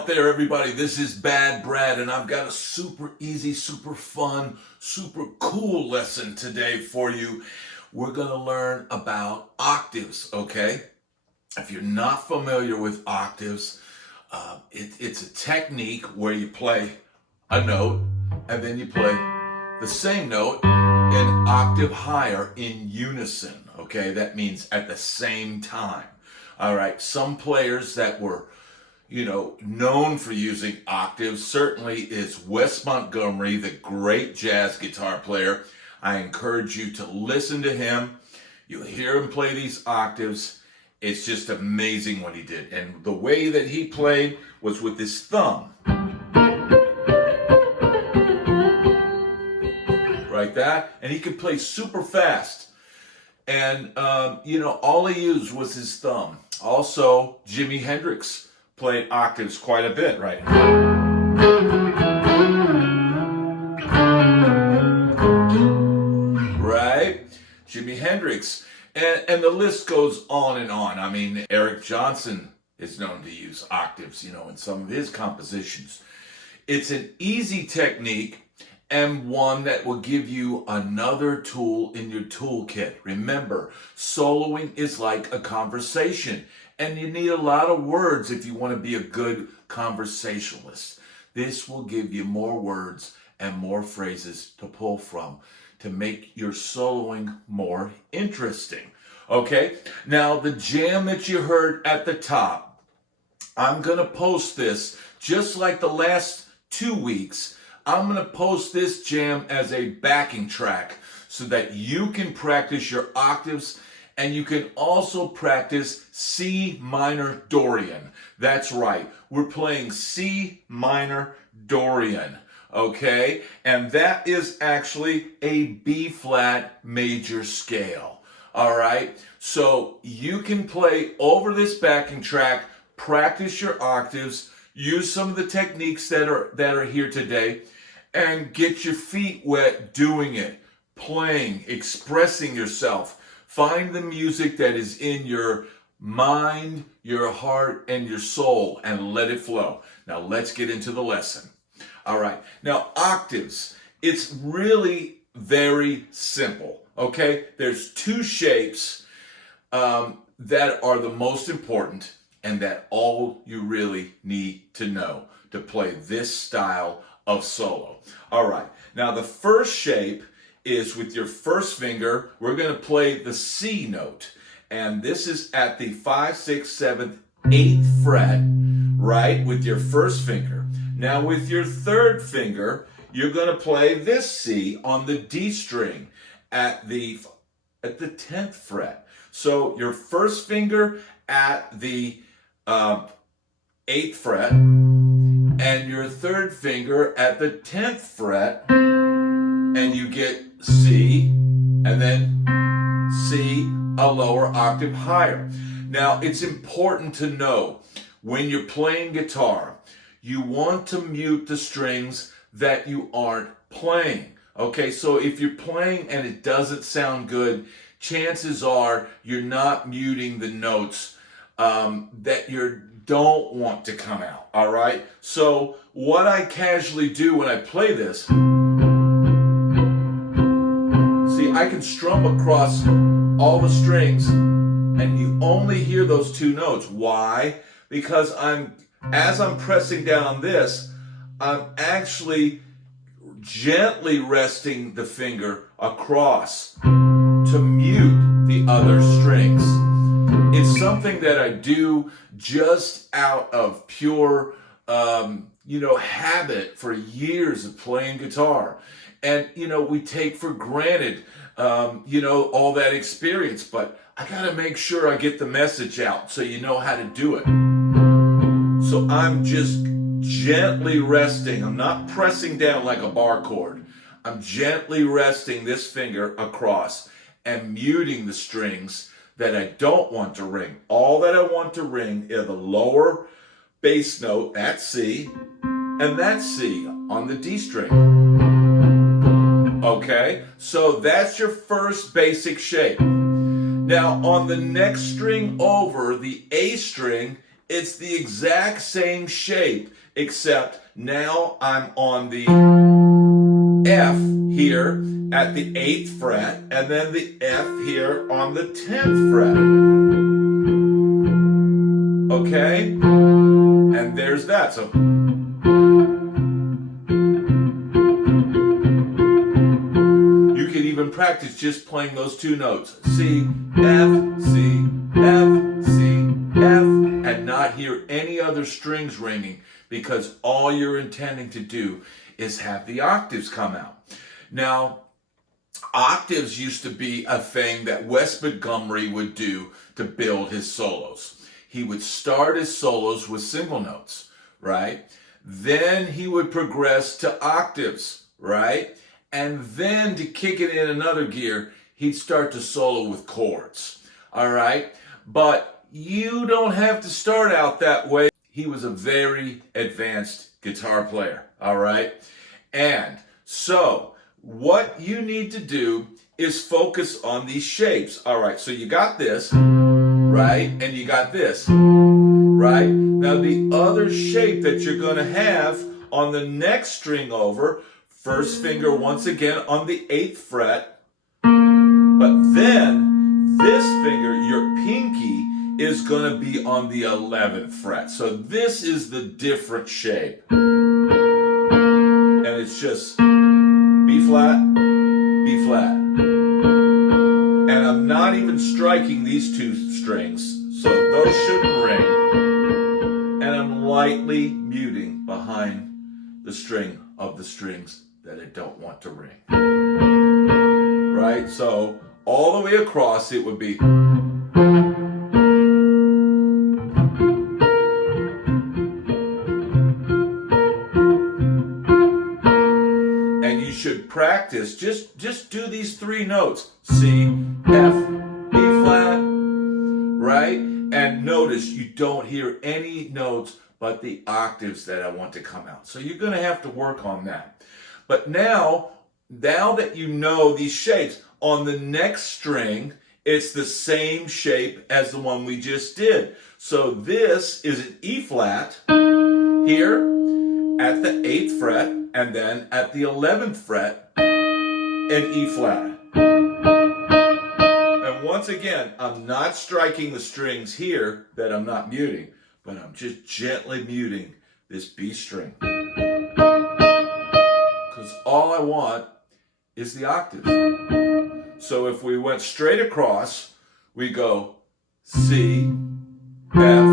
out there, everybody? This is Bad Brad, and I've got a super easy, super fun, super cool lesson today for you. We're going to learn about octaves, okay? If you're not familiar with octaves, it's a technique where you play a note, and then you play the same note an octave higher in unison, okay? That means at the same time. All right, some players that were known for using octaves certainly is Wes Montgomery, the great jazz guitar player. I encourage you to listen to him. You'll hear him play these octaves. It's just amazing what he did. And the way that he played was with his thumb. Like that. And he could play super fast. And, all he used was his thumb. Also, Jimi Hendrix played octaves quite a bit, right? Right? Jimi Hendrix. And the list goes on and on. I mean, Eric Johnson is known to use octaves, in some of his compositions. It's an easy technique and one that will give you another tool in your toolkit. Remember, soloing is like a conversation. And you need a lot of words if you want to be a good conversationalist. This will give you more words and more phrases to pull from to make your soloing more interesting. Okay? Now, the jam that you heard at the top, I'm going to post this just like the last 2 weeks. I'm going to post this jam as a backing track so that you can practice your octaves. And you can also practice C minor Dorian. That's right. We're playing C minor Dorian. Okay? And that is actually a B flat major scale. All right? So you can play over this backing track, practice your octaves, use some of the techniques that are here today, and get your feet wet doing it, playing, expressing yourself. Find the music that is in your mind, your heart, and your soul, and let it flow. Now let's get into the lesson. All right. Now octaves, it's really very simple, okay? There's two shapes that are the most important and that all you really need to know to play this style of solo. All right. Now the first shape is with your first finger. We're going to play the C note. And this is at the 5th, 6th, 7th, 8th fret, right, with your first finger. Now with your third finger, you're going to play this C on the D string at the 10th fret. So your first finger at the 8th fret and your third finger at the 10th fret, and you get C, and then C, a lower octave higher. Now, it's important to know when you're playing guitar, you want to mute the strings that you aren't playing. Okay, so if you're playing and it doesn't sound good, chances are you're not muting the notes that you don't want to come out. All right, so what I casually do when I play this, I can strum across all the strings and you only hear those two notes. Why? Because as I'm pressing down on this, I'm actually gently resting the finger across to mute the other strings. It's something that I do just out of pure habit for years of playing guitar. And, we take for granted, all that experience, but I got to make sure I get the message out so you know how to do it. So I'm just gently resting. I'm not pressing down like a bar chord. I'm gently resting this finger across and muting the strings that I don't want to ring. All that I want to ring are the lower bass note, that C, and that C on the D string. Okay, so that's your first basic shape. Now on the next string over, the A string It's the exact same shape, except now I'm on the F here at the 8th fret, and then the F here on the 10th fret. Okay? And there's that. So you can even practice just playing those two notes. C, F, C, F, C, F, and not hear any other strings ringing, because all you're intending to do is have the octaves come out. Now, octaves used to be a thing that Wes Montgomery would do to build his solos. He would start his solos with single notes, right? Then he would progress to octaves, right? And then to kick it in another gear, he'd start to solo with chords, all right? But you don't have to start out that way. He was a very advanced guitar player, all right? And so what you need to do is focus on these shapes. All right, so you got this, right? And you got this, right? Now the other shape that you're going to have on the next string over, first finger once again on the 8th fret, but then this finger, your pinky, is going to be on the 11th fret. So this is the different shape. And it's just B flat, B flat. And I'm not even striking these two strings, so those shouldn't ring. And I'm lightly muting behind the string of the strings that I don't want to ring. Right? So all the way across it would be. Practice, just do these three notes, C, F, B flat, right? And notice you don't hear any notes but the octaves that I want to come out. So you're going to have to work on that. But now that you know these shapes, on the next string, it's the same shape as the one we just did. So this is an E flat here at the 8th fret, and then at the 11th fret, an E flat. And once again, I'm not striking the strings here that I'm not muting, but I'm just gently muting this B string. Because all I want is the octaves. So if we went straight across, we go C, F,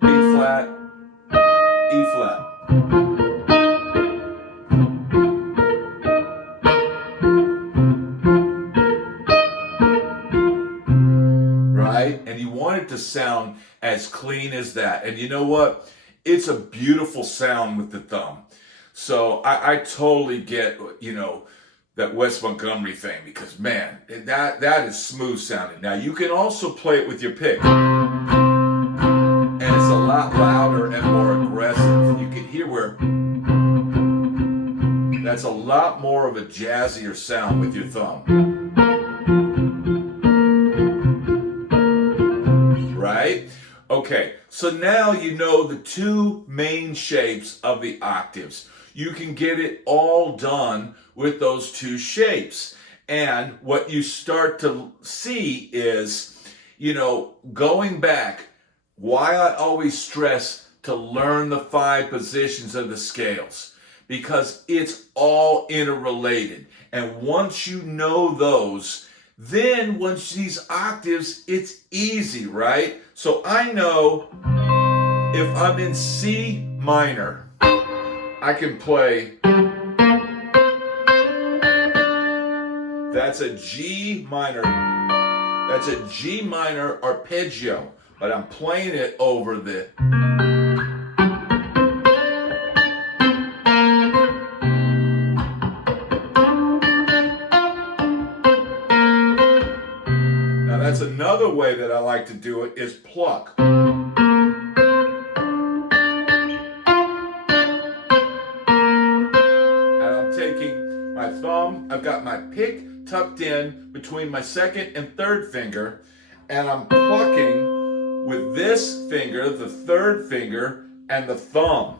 B flat, E flat. And you want it to sound as clean as that. And you know what? It's a beautiful sound with the thumb. So I totally get, that Wes Montgomery thing, because man, that is smooth sounding. Now you can also play it with your pick. And it's a lot louder and more aggressive. You can hear where that's a lot more of a jazzier sound with your thumb. Right? Okay, so now you know the two main shapes of the octaves. You can get it all done with those two shapes. And what you start to see is, going back, why I always stress to learn the 5 positions of the scales. Because it's all interrelated. And once you know those, then once these octaves, it's easy, right? So I know if I'm in C minor, I can play, that's a G minor, that's a G minor arpeggio, but I'm playing it over the, that's another way that I like to do it, is pluck. And I'm taking my thumb, I've got my pick tucked in between my 2nd and 3rd finger, and I'm plucking with this finger, the third finger, and the thumb.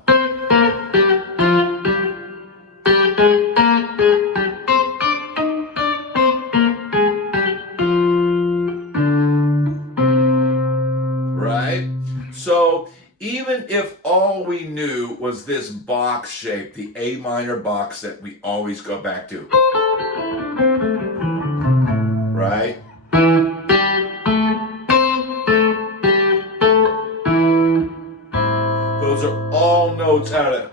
Right? So even if all we knew was this box shape, the A minor box that we always go back to, right? Those are all notes out of it.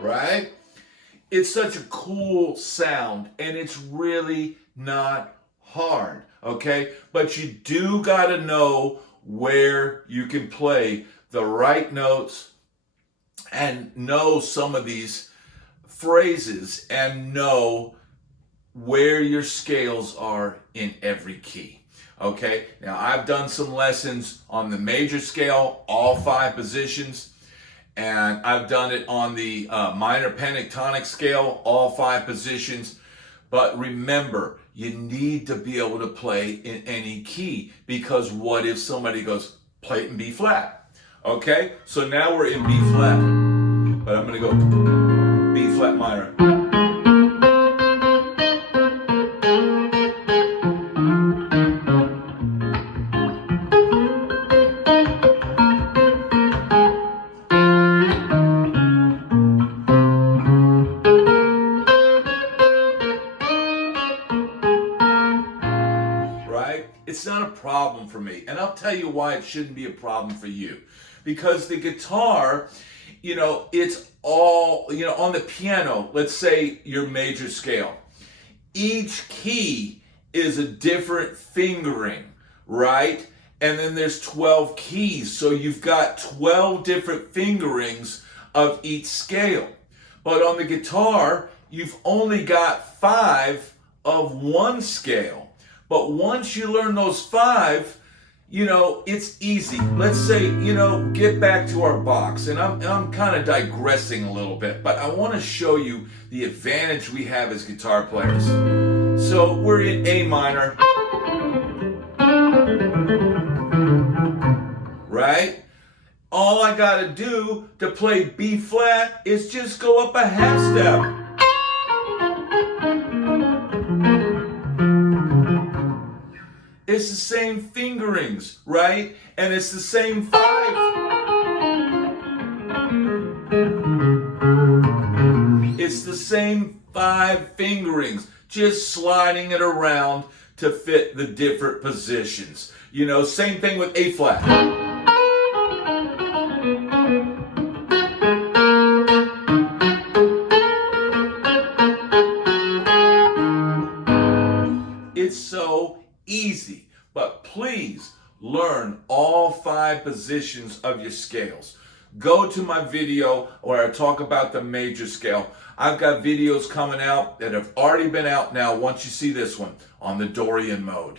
Right? It's such a cool sound, and it's really not hard, okay? But you do gotta know where you can play the right notes and know some of these phrases and know where your scales are in every key. Okay, now I've done some lessons on the major scale, all 5 positions, and I've done it on the minor pentatonic scale, all 5 positions. But remember, you need to be able to play in any key, because what if somebody goes, play it in B flat? Okay, so now we're in B flat, but I'm gonna go B flat minor. It's not a problem for me. And I'll tell you why it shouldn't be a problem for you. Because the guitar, it's all, on the piano, let's say your major scale. Each key is a different fingering, right? And then there's 12 keys. So you've got 12 different fingerings of each scale. But on the guitar, you've only got 5 of one scale. But once you learn those 5, it's easy. Let's say, get back to our box. And I'm kind of digressing a little bit, but I want to show you the advantage we have as guitar players. So we're in A minor. Right? All I got to do to play B flat is just go up a half step. It's the same fingerings, right? And it's the same 5. It's the same 5 fingerings, just sliding it around to fit the different positions. Same thing with A flat. It's so easy, but please learn all 5 positions of your scales. Go to my video where I talk about the major scale. I've got videos coming out that have already been out now once you see this one on the Dorian mode.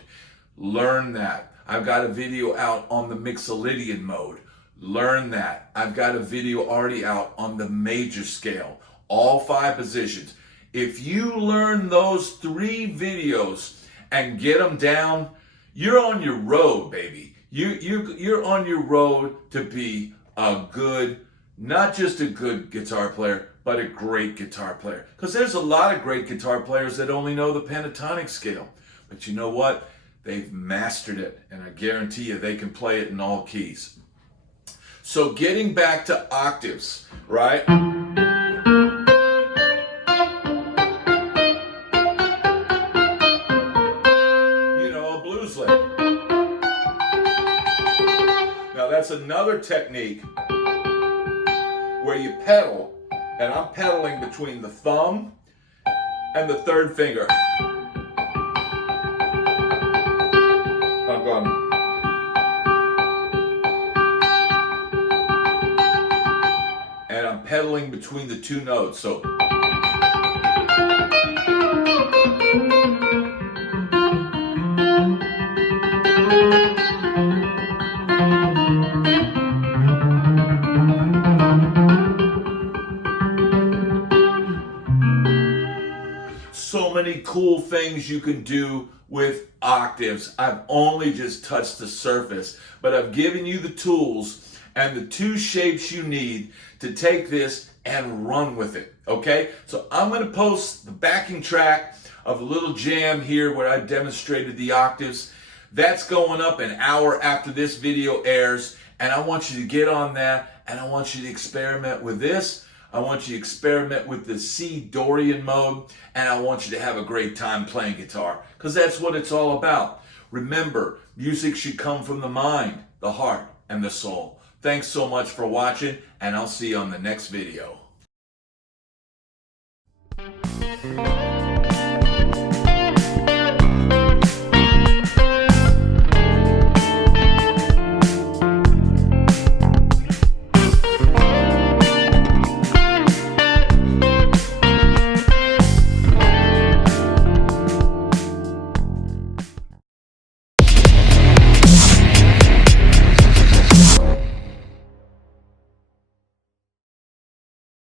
Learn that. I've got a video out on the Mixolydian mode. Learn that. I've got a video already out on the major scale. All 5 positions. If you learn those 3 videos and get them down, you're on your road, baby. You're on your road to be a good, not just a good guitar player, but a great guitar player. Because there's a lot of great guitar players that only know the pentatonic scale. But you know what? They've mastered it, and I guarantee you they can play it in all keys. So getting back to octaves, right? Now that's another technique where you pedal, and I'm pedaling between the thumb and the third finger. I'm going. And I'm pedaling between the 2 notes, so. so many cool things you can do with octaves. I've only just touched the surface, but I've given you the tools and the two shapes you need to take this and run with it, okay? So I'm gonna post the backing track of a little jam here where I demonstrated the octaves. That's going up an hour after this video airs, and I want you to get on that, and I want you to experiment with this. I want you to experiment with the C Dorian mode, and I want you to have a great time playing guitar, because that's what it's all about. Remember, music should come from the mind, the heart, and the soul. Thanks so much for watching, and I'll see you on the next video.